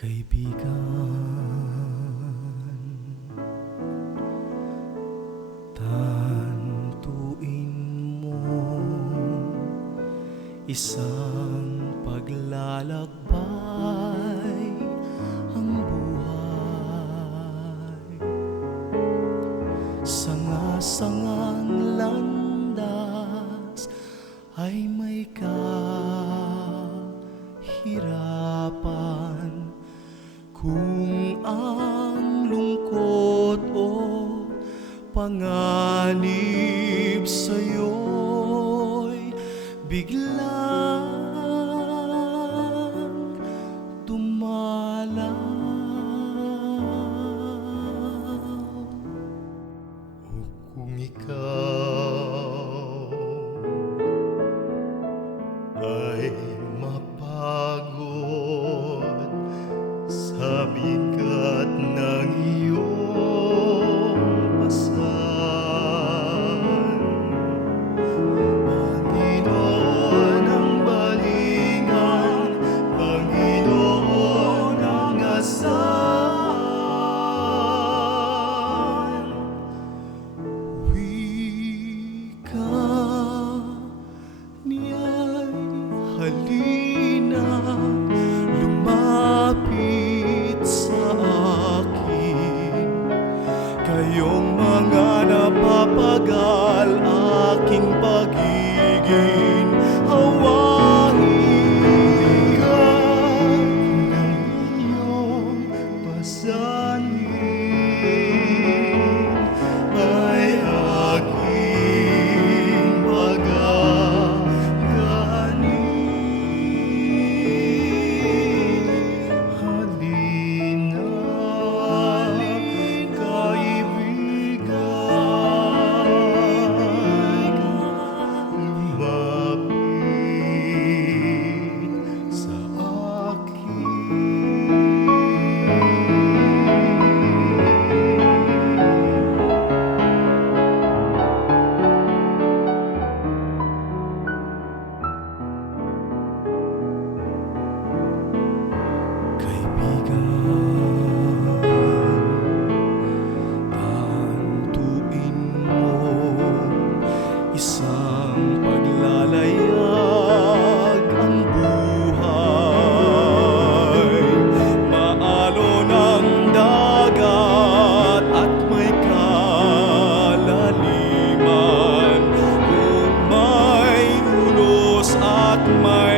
Kaibigan, tantuin mo isang paglalakbay ang buhay. Sanga-sangang landas ay may kahirapan. Kung ang lungkot o panganib sa'yo'y biglang my